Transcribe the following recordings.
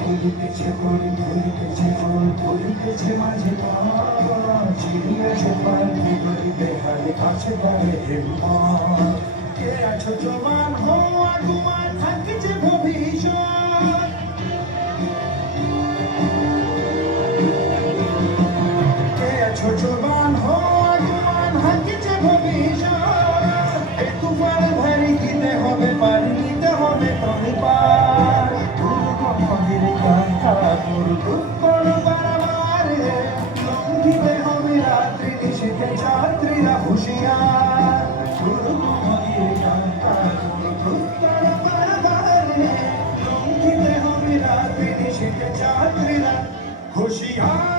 ভুলিতেছে মন ভুলিতেছে মন ভুলিতেছে মাঝে পা চিড়িয়াছে পান ভিতরিতে হালে কাছে পারে হিম্মত কে আছো জবান হওয়া তোমার থাকছে ভবিষ্যৎ কে আছো জবান হওয়া তোমার থাকছে ভবিষ্যৎ এ তুফান ভারী দিতে হবে পারি দিতে হবে তুমি পার মন্দির কাঁথা তোর দুঃখর বারবার লঙ্ঘিতে হবে রাত্রি নিশীতে ছাত্রীরা হুঁশিয়ার মন্দির কাঁথা তোর দুঃখর বারবার লঙ্ঘিতে হবে রাত্রি নিশীতে ছাত্রীরা হুঁশিয়ার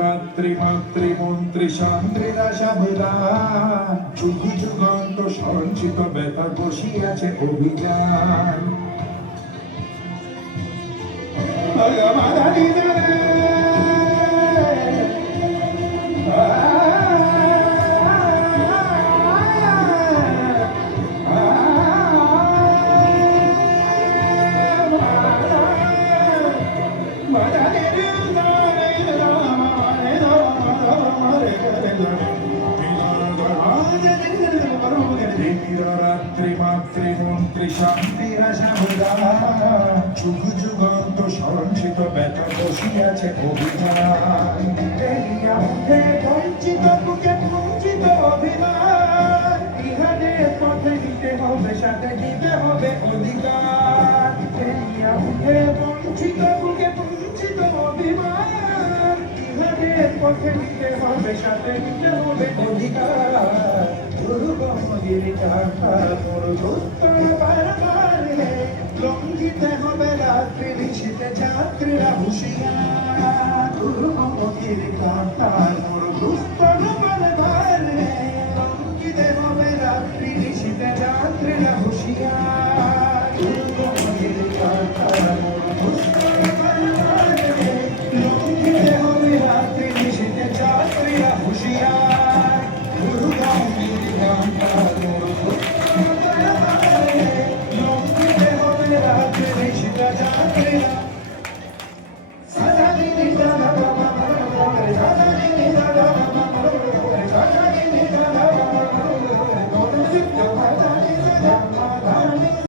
রাত্রি মাতৃমন্ত্রী শান্তিরা সাবধান যুগ যুগান্ত সঞ্চিত ব্যথা বসিয়াছে অভিযান রাত্রি মাতৃমন্ত্রী শান্তিরা সাবধান যুগ যুগান্ত সঞ্চিত ব্যথা বসিয়াছে অভিযান বঞ্চিত বুকে বঞ্চিত অভিমান ইহাদের পথে নিতে হবে সাথে দিতে হবে অধিকার বঞ্চিত বুকে বঞ্চিত অভিমান ইহাদের পথে নিতে হবে সাথে দিতে হবে অধিকার লঙ্ঘিতে হবে রাত্রি নিশীতে যাত্রীরা হুঁশিয়ার দুর্গমগির কাঁটার মোর দুস্তর বারে লঙ্ঘিতে হবে রাত্রি নিশীতে যাত্রীরা হুঁশিয়ার দুর্গমগির কাঁটার মোর দুস্তর বারে লঙ্ঘিতে হবে রাত্রি নিশীতে যাত্রীরা হুঁশিয়ার দুর্গমগির কাঁটার মোর দুস্তর বারে লঙ্ঘিতে হবে রাত্রি নিশীতে যাত্রীরা